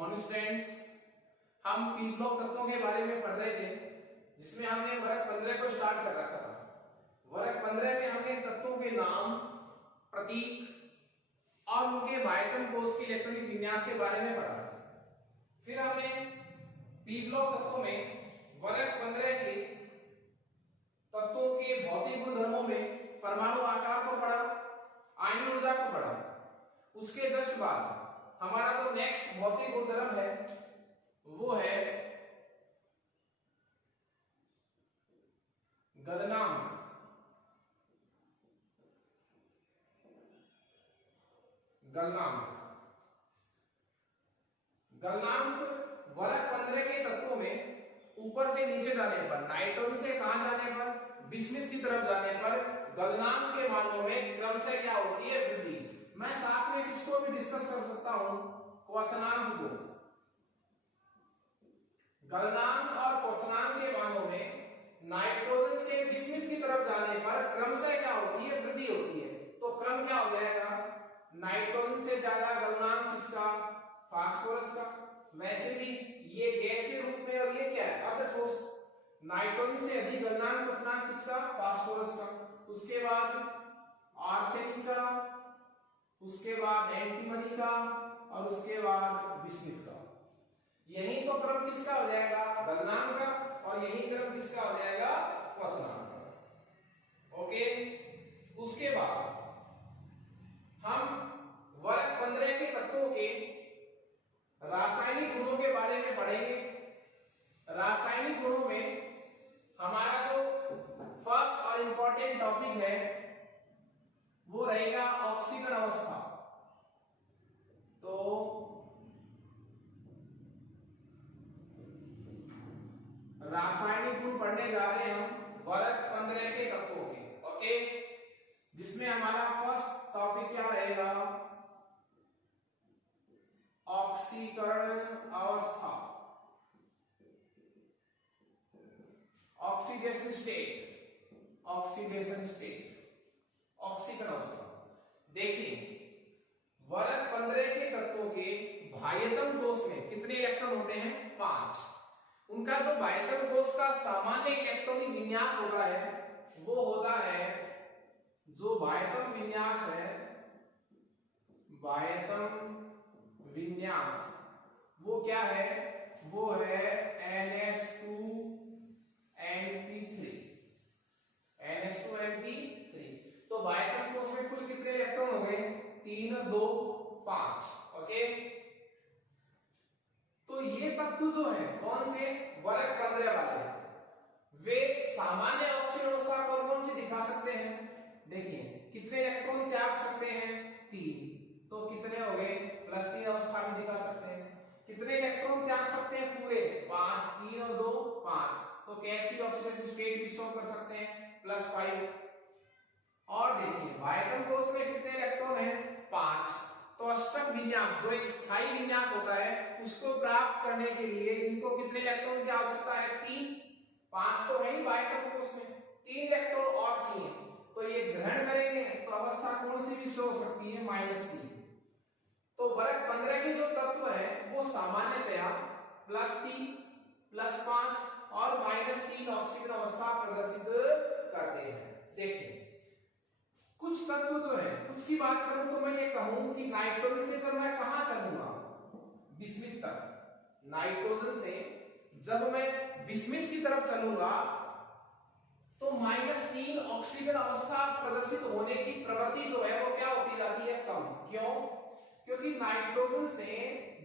Morning students, हम P block तत्वों के बारे में पढ़ रहे थे, जिसमें हमने वर्ग 15 को स्टार्ट कर रखा था। वर्ग 15 में हमने तत्वों के नाम, प्रतीक और उनके बायतम कोष के इलेक्ट्रॉनिक विन्यास के बारे में पढ़ा। फिर हमने पी ब्लॉक तत्वों में वर्ग 15 के तत्वों के भौतिक गुणधर्मों में परमाणु आकार को पढ़ा, आयन ऊर्जा को पढ़ा। उसके जस्ट बाद हमारा जो नेक्स्ट भौतिक गुणधर्म है वो है गलनांक। गलनांक वर्ग 15 के तत्वों में ऊपर से नीचे जाने पर, नाइट्रोजन से कहां जाने पर, बिस्मिथ की तरफ जाने पर गलनांक के मानों में क्रमशः क्या होती है? वृद्धि। मैं साथ में किसको भी डिस्कस कर सकता हूं? क्वथनांक को। गलनांक और क्वथनांक के मानों में नाइट्रोजन से बिस्मिथ की तरफ जाने पर क्रमशः क्या होती है? वृद्धि होती है। तो क्रम क्या हो जाएगा? नाइट्रोजन से ज्यादा गलनांक किसका? फास्फोरस का। वैसे भी ये गैसीय रूप में और ये क्या है? अर्धठोस। नाइट्रोजन से अधिक गलनांक क्वथनांक किसका? फास्फोरस का। उसके बाद आर्सेनिक का, उसके बाद एंटीमनी का और उसके बाद बिस्मिथ का। यही तो क्रम किसका हो जाएगा? गलनांक का। और यही क्रम किसका हो जाएगा? क्वथनांक का। ओके। उसके बाद हम वर्ग 15 के तत्वों के रासायनिक गुणों के बारे में पढ़ेंगे। रासायनिक गुणों में हमारा जो फर्स्ट और इंपॉर्टेंट टॉपिक है वो रहेगा ऑक्सीकरण अवस्था। तो रासायनिक गुण पढ़ने जा रहे हैं हम वर्ग 15 के तत्वों के। ओके, जिसमें हमारा फर्स्ट टॉपिक क्या रहेगा? ऑक्सीकरण अवस्था, ऑक्सीडेशन स्टेट, ऑक्सीडेशन स्टेट, ऑक्सीकरण अवस्था। देखिए, वर्ग 15 के तत्वों के बाह्यतम कोष में कितने इलेक्ट्रॉन होते हैं? 5। उनका जो बाह्यतम कोष का सामान्य इलेक्ट्रॉनिक विन्यास होता है वो होता है, जो बाह्यतम विन्यास है, बाह्यतम विन्यास वो क्या है? वो है NH2NP3। NH2NP3। तो बाह्यतम कोष में कुल कितने इलेक्ट्रॉन हो गए? 3, 2, 5। ओके। तो ये तत्व जो है कौन से? वर्ग 15 वाले, वे सामान्य ऑक्सीकरण अवस्था कौन कौन सी दिखा सकते हैं? देखिए, कितने इलेक्ट्रॉन त्याग सकते हैं? 3। तो कितने हो गए? +3 अवस्था में दिखा सकते हैं। कितने इलेक्ट्रॉन त्याग सकते हैं? पूरे 5। 3 और 2 5। तो कैसी ऑक्सीडेशन स्टेट भी शो कर सकते हैं? +5। और देखिए, बाह्यतम कोष में कितने इलेक्ट्रॉन है? 5। तो अष्टक विन्यास, जो एक स्थायी विन्यास होता है, उसको प्राप्त करने के लिए इनको कितने इलेक्ट्रॉन की आवश्यकता है? 3। 5 तो है ही बाह्यतम कोष में, 3 इलेक्ट्रॉन और चाहिए। तो ये ग्रहण करेंगे तो अवस्था कौन सी भी शो हो सकती है? -3। तो वर्ग 15 के जो तत्व है वो सामान्यतया +3, +5 और -3 ऑक्सीकरण अवस्था प्रदर्शित करते हैं। देखिए, कुछ तत्व जो है, कुछ की बात करूं तो मैं ये कहूं कि नाइट्रोजन से जब मैं कहां चलूंगा? बिस्मिथ तक। नाइट्रोजन से जब मैं बिस्मिथ की तरफ चलूंगा तो -3 ऑक्सीकरण अवस्था प्रदर्शित होने की प्रवृत्ति जो है वो क्या होती जाती है? कम। क्यों? क्योंकि नाइट्रोजन से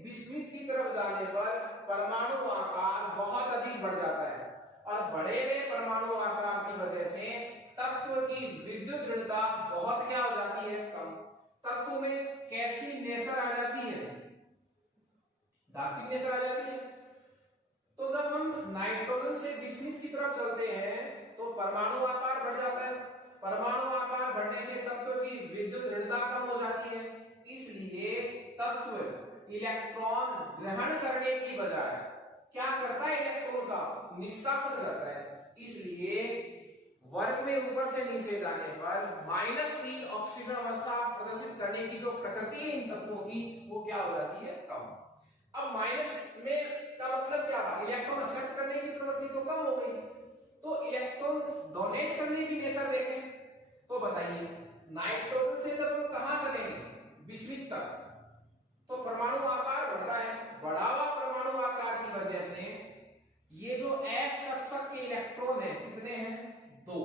बिस्मिथ की तरफ जाने पर परमाणु आकार बहुत अधिक बढ़ जाता है, और बढ़े हुए परमाणु आकार की वजह से तत्व की विद्युत ऋणता बहुत क्या हो जाती है? कम। तत्व में कैसी नेचर आ जाती है? धात्विक नेचर आ जाती है। तो जब हम नाइट्रोजन से बिस्मिथ की तरफ चलते हैं तो परमाणु आकार बढ़ जाता है। परमाणु आकार बढ़ने से तत्व की विद्युत ऋणता कम हो जाती है। इसलिए तत्व इलेक्ट्रॉन ग्रहण करने की बजाय क्या करता है? इलेक्ट्रॉन का निष्कासन करता है। इसलिए वर्ग में ऊपर से नीचे जाने पर -3 ऑक्सीकरण अवस्था प्रदर्शित करने की जो प्रकृति है इन तत्वों की, वो क्या हो जाती है? कम। अब इलेक्ट्रॉन डोनेट करने की नेचर देखें तो बताइए, नाइट्रोजन से जब हम कहां चलेंगे बिस्मिथ तक, तो परमाणु आकार बढ़ता है। बढ़ा हुआ परमाणु आकार की वजह से ये जो एस कक्षक के इलेक्ट्रॉन है कितने हैं, 2,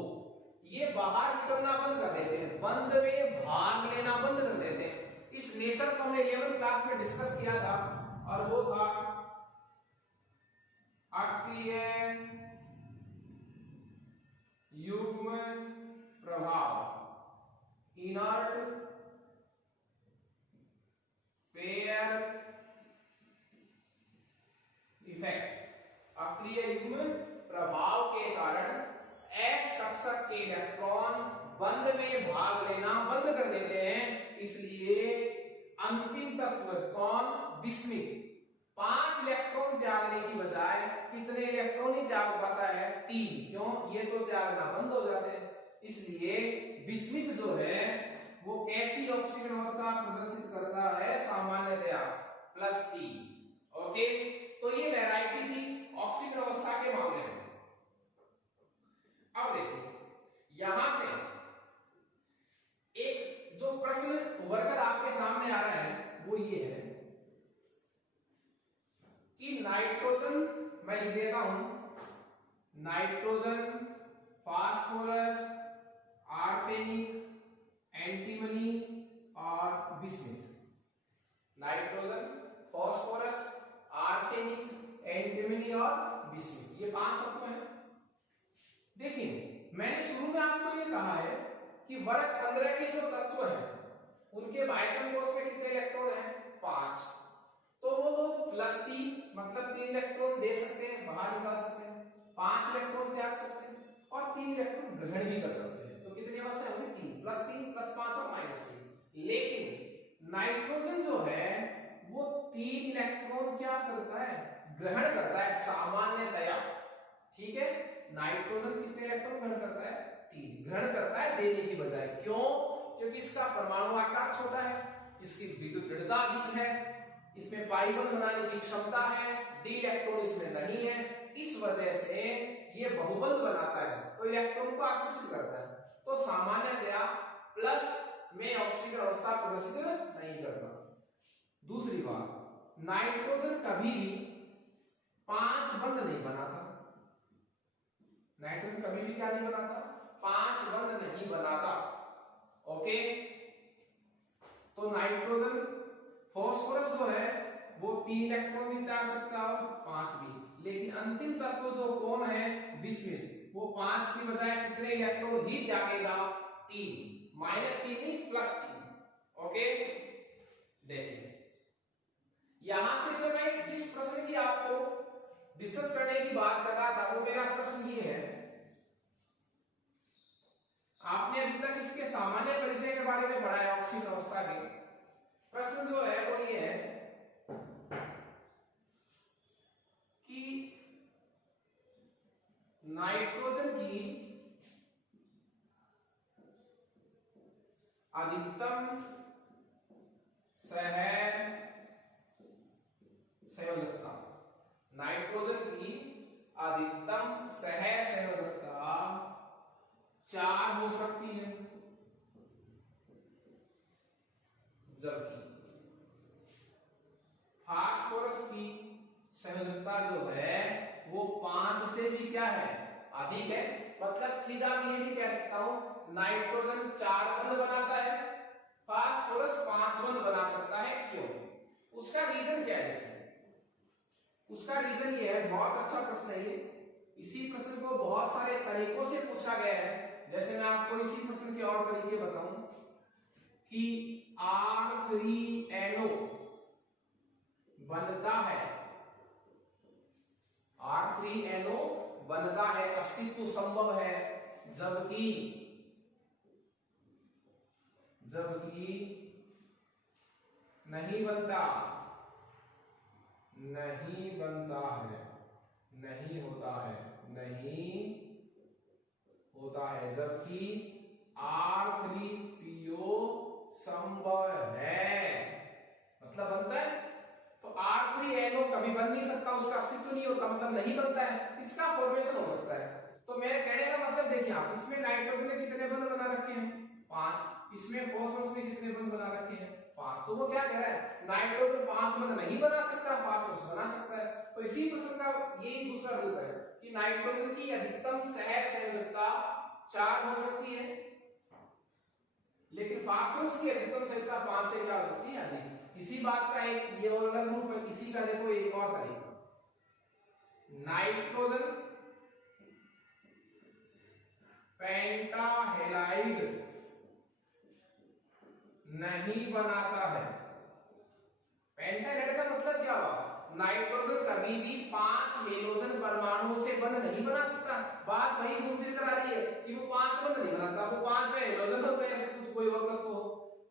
ये बाहर निकलना बंद कर देते हैं, बंद में भाग लेना बंद कर देते हैं। इस नेचर को हमने 11th क्लास में डिस्कस किया था और वो था अक्रिय युग्म प्रभाव, इनर्ट पेयर इफेक्ट। अक्रिय युग्म प्रभाव के कारण एस कक्षक के इलेक्ट्रॉन बंद में भाग लेना बंद कर देते हैं, इसलिए अंतिम तत्व कौन, बिस्मिथ 5 इलेक्ट्रॉन त्यागने की बजाय कितने इलेक्ट्रॉन ही त्याग पाता है, 3। क्यों, ये तो त्यागना बंद हो जाते हैं। इसलिए बिस्मिथ जो है वो कैसी ऑक्सीजन अवस्था प्रदर्शित करता है, सामान्यतया +3। ओके, तो ये वैरायटी थी ऑक्सीजन अवस्था के मामले में। अब देखिए यहां से एक जो प्रश्न उभर कर आपके सामने आ रहा है वो ये है कि नाइट्रोजन, मैं लिख देता हूं, नाइट्रोजन, फास्फोरस, आर्सेनिक, एंटीमनी और bismuth. Nitrogen, phosphorus, arsenic, antimony और बिस्मिथ, ये 5 तत्व हैं। देखिए मैंने शुरू में आपको ये कहा है कि वर्ग 15 के जो तत्व हैं उनके बाइटम कोष में कितने इलेक्ट्रॉन हैं, 5। तो वो +3 मतलब 3 इलेक्ट्रॉन दे सकते हैं, बाहर निकाल सकते हैं, 5 इलेक्ट्रॉन त्याग सकते हैं और 3 इलेक्ट्रॉन ग्रहण भी कर सकते हैं। तो कितनी अवस्थाएं होंगी, 3 +3 +5 और -3। लेकिन नाइट्रोजन जो है वो 3 इलेक्ट्रॉन क्या करता है, ग्रहण करता है सामान्यतया। ठीक है, नाइट्रोजन कितने इलेक्ट्रॉन ग्रहण करता है, 3 ग्रहण करता है देने की बजाय। क्यों, क्योंकि इसका परमाणु आकार छोटा है, इसकी विद्युत दृढ़ता अधिक है, इसमें पाई बॉन्ड बनाने की क्षमता है, डी इलेक्ट्रॉन इसमें नहीं है, इस वजह से ये बहुबंध बनाता है तो इलेक्ट्रॉन को आकर्षित करता है। तो सामान्यतया प्लस में ऑक्सीजन अवस्था प्रदर्शित नहीं करता। दूसरी बात, नाइट्रोजन कभी भी 5 बंध नहीं बनाता। नाइट्रोजन कभी भी क्या नहीं बनाता, 5 बंध नहीं बनाता। ओके, तो नाइट्रोजन, फास्फोरस जो है वो 3 इलेक्ट्रॉन भी त्याग सकता है और 5 भी, लेकिन अंतिम तत्व जो कौन है, बिस्मिथ, वो 5 की बजाय कितने इलेक्ट्रॉन ही त्यागेगा, 3, -3 नहीं +3। ओके, देखिए यहां से जो मैं जिस प्रश्न की आपको डिस्कस करने की बात कर रहा था वो मेरा प्रश्न ये है, आपने अभी तक इसके सामान्य परिचय के बारे में पढ़ा है ऑक्सीजन अवस्था के। प्रश्न जो है वो ये है कि नाइट्रोजन की अधिकतम सहसंयोजकता, नाइट्रोजन की अधिकतम सहसंयोजकता 4 हो सकती है, जबकि फास्फोरस की संयोजकता जो है वो 5 से भी क्या है, अधिक है। मतलब सीधा मैं ये भी कह सकता हूं नाइट्रोजन 4 बंध बनाता है, फास्फोरस 5 बंध बना सकता है। क्यों, उसका रीजन क्या है, उसका रीजन ये है, बहुत अच्छा प्रश्न है ये, इसी प्रश्न को बहुत सारे तरीकों से पूछा गया है। जैसे मैं आपको इसी प्रश्न के और तरीके बताऊं कि R3NO बनता है, R3NO बनता है, अस्तित्व संभव है, जबकि नहीं बनता है, नहीं होता है, जबकि R3PO संभव है, मतलब बनता है। तो R3NO कभी बन नहीं सकता, उसका अस्तित्व नहीं होता, मतलब नहीं बनता है, इसका फॉर्मेशन हो सकता है। तो मेरे कहने का मतलब देखिए आप, इसमें नाइट्रोजन ने कितने बंध बना रखे हैं 5, इसमें फास्फोरस ने कितने बंध बना रखे हैं 5। तो वो क्या कह रहा है, नाइट्रोजन 5 बंध नहीं बना सकता, फास्फोरस बना सकता है। तो इसी प्रश्न का यही दूसरा रूप है कि नाइट्रोजन की अधिकतम सहसंयोजकता 4 हो सकती है, लेकिन फास्फोरस की अधिकतम संयोजकता 5 से क्या हो सकती है अधिक। इसी बात का एक ये और अलग रूप है। इसी का देखो एक और तरीका, नाइट्रोजन पेंटाहेलाइड नहीं बनाता है। पेंटाहेलाइड का मतलब क्या हुआ, नाइट्रोजन कभी भी 5 हेलोजन परमाणुओं से बंध नहीं बना सकता। बात वही घूम फिर कर आ रही है कि वो 5 बंध नहीं बनाता, वो 5 हेलोजन होते हैं, कुछ कोई और तत्व हो।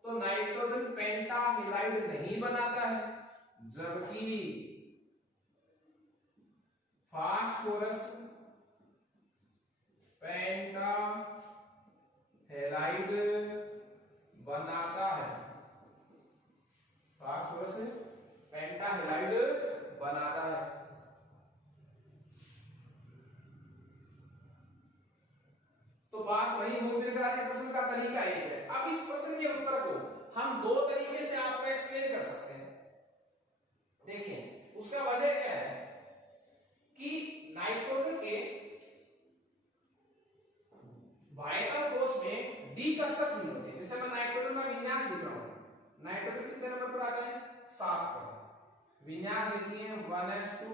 तो नाइट्रोजन पेंटाहेलाइड नहीं बनाता है, जबकि फास्फोरस पेंटाहेलाइड बनाता है। फास्फोरस पेंटाहेलाइड बनाता है। तो बात वही घूम फिर कर आ रही है। प्रश्न का तरीका एक है। अब इस प्रश्न के उत्तर को हम दो तरीके से आपको एक्सप्लेन कर सकते हैं। देखिए उसका वजह क्या है कि नाइट्रोजन के वायतन कोश में डी कक्षक नहीं होते। जैसे मैं नाइट्रोजन का विन्यास लिख रहा हूं, नाइट्रोजन कितने नंबर पर आता है 7 पर। विन्यास लिखिए 1s2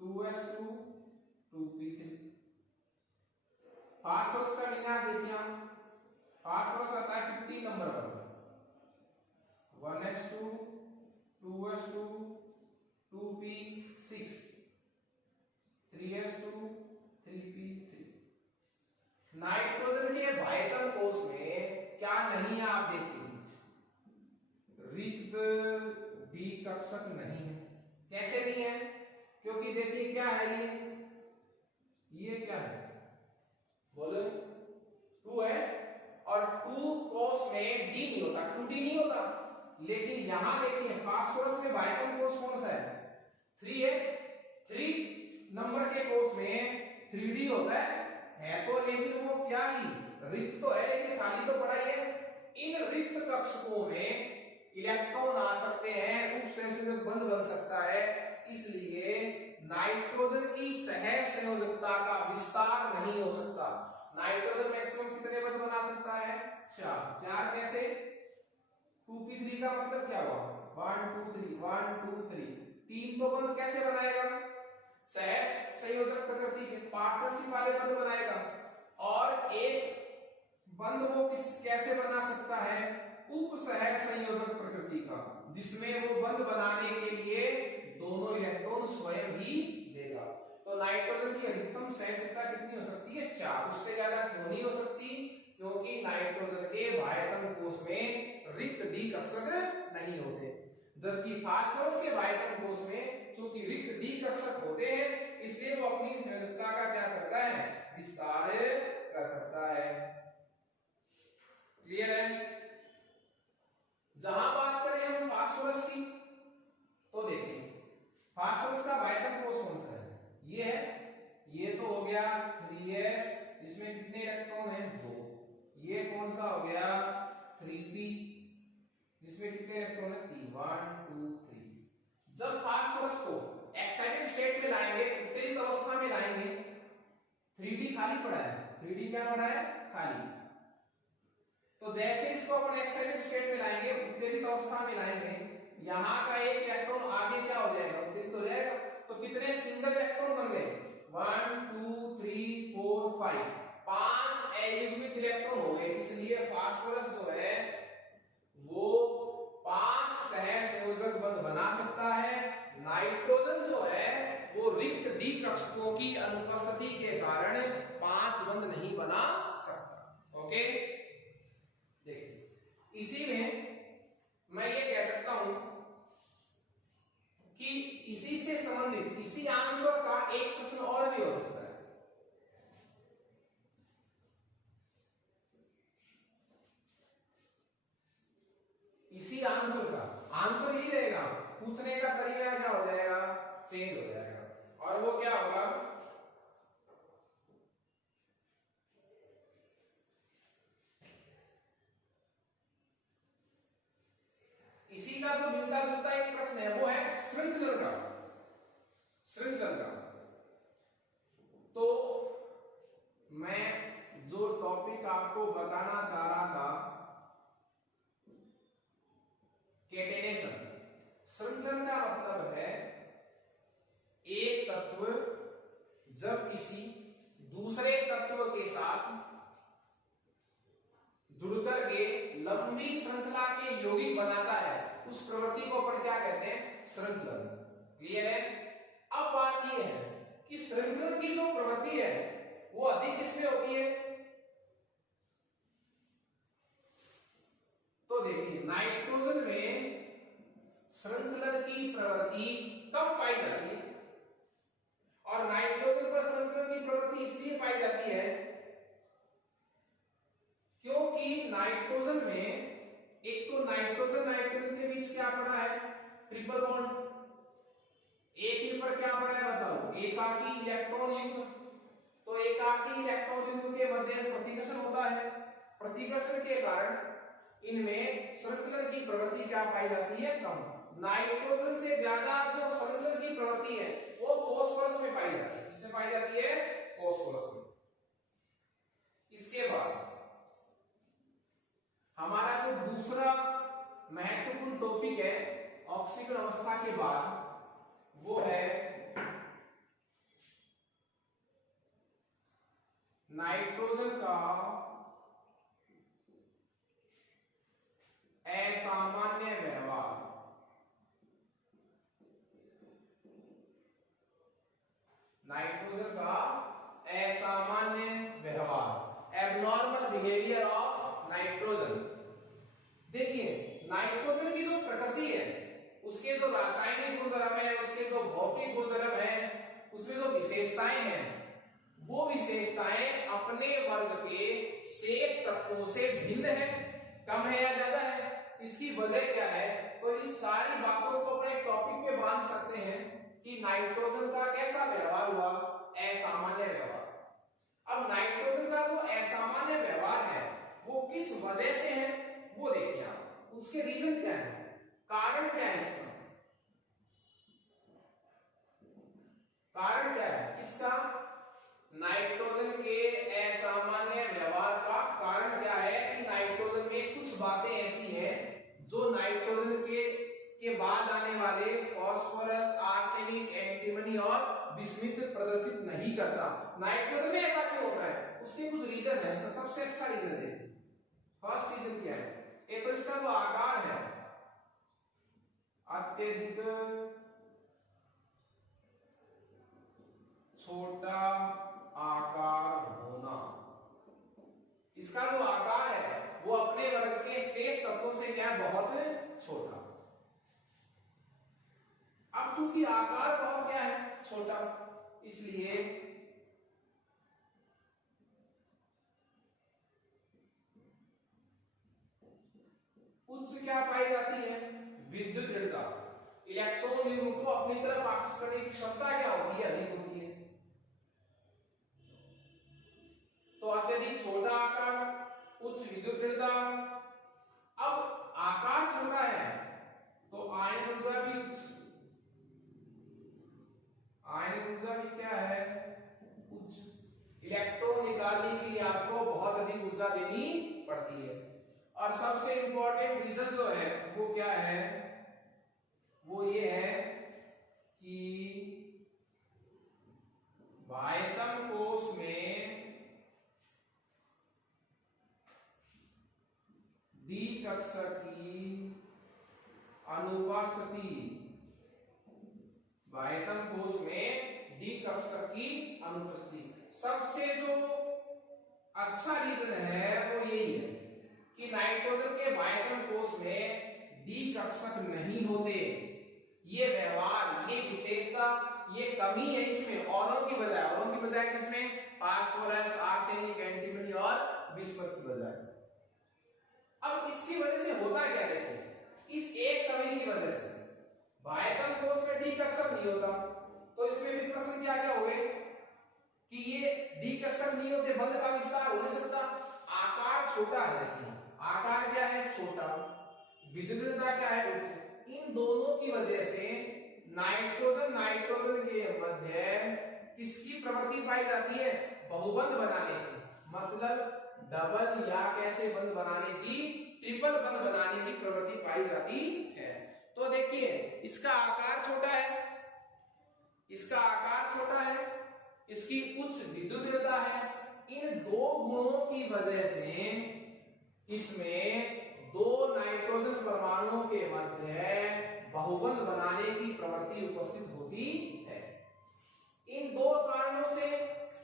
2s2 2p3। फास्फोरस का विन्यास देखिए आप, फास्फोरस आता है 50 नंबर पर 1s2 2s2 2p6 3s2 3p3। Nitrogen के वायतन कोश में क्या नहीं है आप देखिए, रिक्त डी कक्षक नहीं है। कैसे नहीं है, क्योंकि देखिए क्या है ये क्या है बोले 2 है, और 2 कोश में डी नहीं होता, 2d नहीं होता। लेकिन यहां देखिए फास्फोरस में वायतन कोश कौन सा है 3 है, 3 नंबर के कोश में 3d होता है तो, लेकिन वो क्या ही रिक्त तो है, लेकिन खाली तो पड़ा ही है। इन रिक्त कक्षकों में इलेक्ट्रॉन आ सकते हैं, उपसंयोजक बंध बन सकता है, इसलिए नाइट्रोजन की सहसंयोजकता का विस्तार नहीं हो सकता। नाइट्रोजन मैक्सिमम कितने बंध बना सकता है 4। कैसे 2p3 का मतलब क्या हुआ 1 2 3 1 2 3, 3 तो बंध कैसे बनाएगा, सहसंयोजक प्रकृति के पार्टनरशिप वाले बंध बनाएगा। और एक बंध वो कैसे बना सकता है, उप सहसंयोजक प्रकृति का, जिसमें वो बंध बनाने के लिए दोनों इलेक्ट्रॉन स्वयं ही देगा। तो नाइट्रोजन की अधिकतम सहसंयोजकता कितनी हो सकती है 4, उससे ज्यादा क्यों नहीं हो सकती, क्योंकि नाइट्रोजन के वायतन कोश में रिक्त डी कक्षक नहीं होते, जबकि फास्फोरस के वायतन कोश में चूंकि रिक्त डी कक्षक होते हैं, इसलिए वो अपनी संयोजकता का क्या करता है विस्तार कर सकता है। क्लियर है। जहां बात करें हम फास्फोरस की, तो देखिए फास्फोरस का वायतन कोश कौन सा है, ये है, ये तो हो गया 3s, इसमें कितने इलेक्ट्रॉन हैं 2। ये कौन सा हो गया 3p, जिसमें कितने इलेक्ट्रॉन हैं 3 1 2 3। जब फास्फोरस को एक्साइटेड स्टेट में लाएंगे, उत्तेजित अवस्था में लाएंगे, 3d खाली पड़ा है, 3d क्या पड़ा है खाली। तो जैसे इसको अपन एक्साइटेड स्टेट में लाएंगे, उत्तेजित अवस्था में लाएंगे, यहां का एक इलेक्ट्रॉन आगे क्या हो जाएगा उत्तेजित हो जाएगा। तो कितने सिंगल इलेक्ट्रॉन बन गए 1 2 3 4 5, 5 अयुग्मित इलेक्ट्रॉन हो गए। इसलिए फास्फोरस जो है वो 5 सहसंयोजक बंध बना सकता है। नाइट्रोजन जो है वो रिक्त डी कक्षकों की अनुपस्थिति के कारण 5 बंध नहीं बना सकता। ओके, देखिए इसी में मैं ये कह सकता हूं कि इसी से संबंधित इसी आंसर का एक प्रश्न और भी हो सकता है। इसी आंसर का आंसर यही रहेगा, पूछने का तरीका क्या हो जाएगा चेंज हो जाएगा। और वो क्या होगा क्लियर है? अब बात यह है कि श्रृंखलन की जो प्रवृत्ति है वो अधिक किसमें होती है? तो देखिए नाइट्रोजन में श्रृंखलन की प्रवृत्ति कम पाई जाती है, और नाइट्रोजन पर श्रृंखलन की प्रवृत्ति इसलिए पाई जाती है क्योंकि नाइट्रोजन में एक तो नाइट्रोजन नाइट्रोजन के बीच क्या पड़ा है? Triple bond. एक पर क्या पड़ा है बताओ? एकाकी इलेक्ट्रॉन युग्म। तो एकाकी इलेक्ट्रॉन युग्म के मध्य प्रतिकर्षण होता है, प्रतिकर्षण के कारण इनमें श्रृंखलन की प्रवृत्ति क्या पाई जाती है? कम। नाइट्रोजन से ज्यादा जो श्रृंखलन की प्रवृत्ति है वो फास्फोरस में पाई जाती है। किसमें पाई जाती है? फास्फोरस में। इसके बाद हमारा जो दूसरा महत्वपूर्ण टॉपिक है ऑक्सीकरण अवस्था के बाद, वो है नाइट्रोजन का असामान्य व्यवहार। नाइट्रोजन का असामान्य व्यवहार, एबनॉर्मल बिहेवियर ऑफ नाइट्रोजन। देखिए नाइट्रोजन की जो प्रकृति है, उसके जो रासायनिक गुणधर्म है, उसके जो भौतिक गुणधर्म है, उसमें जो विशेषताएं हैं, वो विशेषताएं अपने वर्ग के शेष तत्वों से भिन्न है, कम है या ज्यादा है। इसकी वजह क्या है? तो इस सारी बातों को अपने टॉपिक पे बांध सकते हैं कि नाइट्रोजन का कैसा व्यवहार हुआ? असामान्य व्यवहार। अब नाइट्रोजन का जो असामान्य व्यवहार है वो किस वजह से है वो देखिए आप। उसके रीजन क्या है, कारण क्या है इसका? कारण क्या है इसका? नाइट्रोजन के असामान्य व्यवहार का कारण क्या है कि नाइट्रोजन में कुछ बातें ऐसी हैं जो नाइट्रोजन के बाद आने वाले फास्फोरस, आर्सेनिक, एंटीमनी और बिस्मुथ प्रदर्शित नहीं करता। नाइट्रोजन में ऐसा क्यों होता है? उसके कुछ रीजन है। सबसे अच्छा रीजन देखिए। फर्स्ट रीजन क्या है? एक तो इसका जो आकार है, अत्यधिक छोटा आकार होना। इसका जो आकार है वो अपने वर्ग के शेष तत्वों से क्या है? बहुत छोटा। अब चूंकि आकार बहुत क्या है? छोटा, इसलिए उच्च क्या पाई जाती है? विद्युत दृढ़ता। इलेक्ट्रॉन युग्म को अपनी तरफ आकर्षित करने की क्षमता क्या होती है? अधिक होती है। तो अत्यधिक छोटा आकार, उच्च विद्युत दृढ़ता। अब आकार छोटा है तो आयन ऊर्जा भी उच्च। आयन ऊर्जा भी क्या है? उच्च। इलेक्ट्रॉन निकालने के लिए आपको बहुत अधिक ऊर्जा देनी पड़ती है। और सबसे इंपॉर्टेंट रीजन जो है वो क्या है? वो ये है कि बाह्यतम कोश में डी कक्षक की अनुपस्थिति। बाह्यतम कोश में डी कक्षक की अनुपस्थिति। सबसे जो अच्छा रीजन है वो यही है कि नाइट्रोजन के बाह्यतम कोश में डी कक्षक नहीं होते। ये व्यवहार, ये विशेषता, ये कमी है इसमें औरों की बजाय किसमें? फास्फोरस, आर्सेनिक, एंटीमनी और बिस्मुथ की बजाय। अब इसकी वजह से होता क्या? देखिए इस एक कमी की वजह से बाह्यतम कोश में डी कक्षक नहीं होता, तो इसमें भी प्रश्न क्या क्या हो गए कि ये डी कक्षक नहीं होते, बंध का विस्तार हो नहीं सकता। आकार छोटा है। देखिए आकार क्या है? छोटा। विद्युत दृढ़ता क्या है? उच्च। इन दोनों की वजह से नाइट्रोजन के मध्य किसकी प्रवृत्ति पाई जाती है? बहुबंध बनाने की, मतलब डबल या कैसे बंध बनाने की, ट्रिपल बंध बनाने की प्रवृत्ति पाई जाती है। तो देखिए इसका आकार छोटा है, इसका आकार छोटा है, इसकी उच्च विद्युत दृढ़ता है। इन दो गुणों की वजह से इसमें दो नाइट्रोजन परमाणुओं के मध्य बहुबंध बनाने की प्रवृत्ति उपस्थित होती है। इन दो कारणों से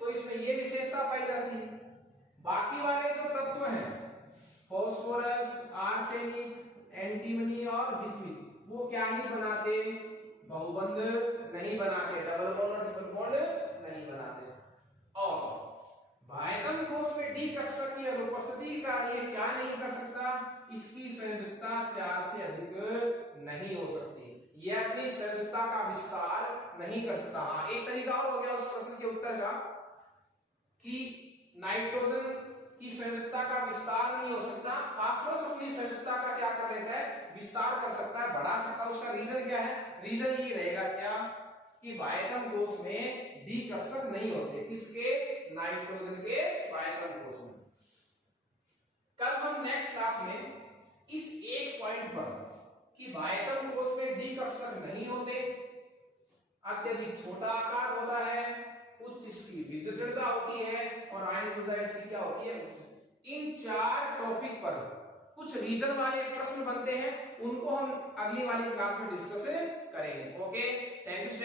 तो इसमें ये विशेषता पाई जाती है। बाकी वाले जो तत्व हैं फास्फोरस, आर्सेनिक, एंटीमनी और बिस्मिथ, वो क्या नहीं बनाते, बहुबंध नहीं बनाते, डबल बॉन्ड और ट्रिपल बॉन्ड नहीं बनाते। और बायतम कोष में डी कक्षक की अनुपस्थिति के कारण ये क्या नहीं कर सकता, इसकी संयोजकता 4 से अधिक नहीं हो सकती, ये अपनी संयोजकता का विस्तार नहीं कर सकता। हाँ, एक तरीका और हो गया उस प्रश्न के उत्तर का कि नाइट्रोजन की संयोजकता का विस्तार नहीं हो सकता, फास्फोरस अपनी संयोजकता का क्या कर लेता है, विस्तार कर सकता है, बढ़ा सकता है। उसका रीजन क्या है, रीजन ये रहेगा क्या कि बायतम कोष में डी कक्षक नहीं होते, किसके, नाइट्रोजन के बायतम कोष में। कल हम नेक्स्ट क्लास में इस एक पॉइंट पर कि बायतम कोष में डी कक्षक नहीं होते, अत्यधिक छोटा आकार होता है, उच्च इसकी विद्युत दृढ़ता होती है और आयन ऊर्जा इसकी क्या होती है, उच्च। इन 4 टॉपिक पर कुछ रीजन वाले प्रश्न बनते हैं, उनको हम अगली वाली क्लास में डिस्कस करेंगे। Okay, thank you.